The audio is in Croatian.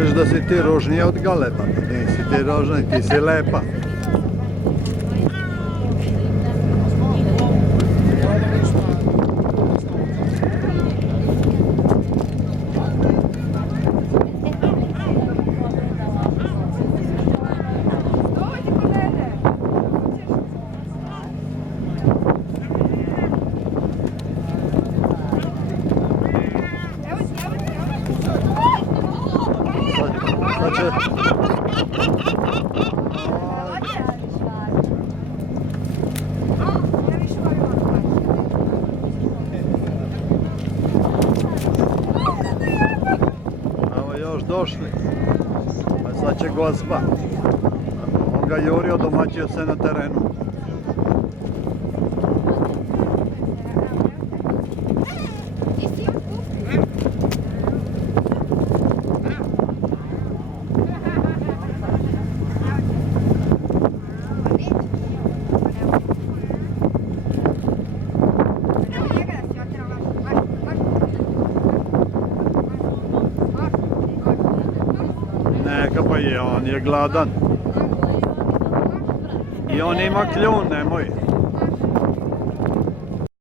Misliš da si ti ružnija od Galeba? Nisi ti ružna, ti si lepa. Evo još došli, a sad će gospa. On ga jurio, domaćio se na terenu. Neka pa je, on je gladan. I on ima kljun, nemoj.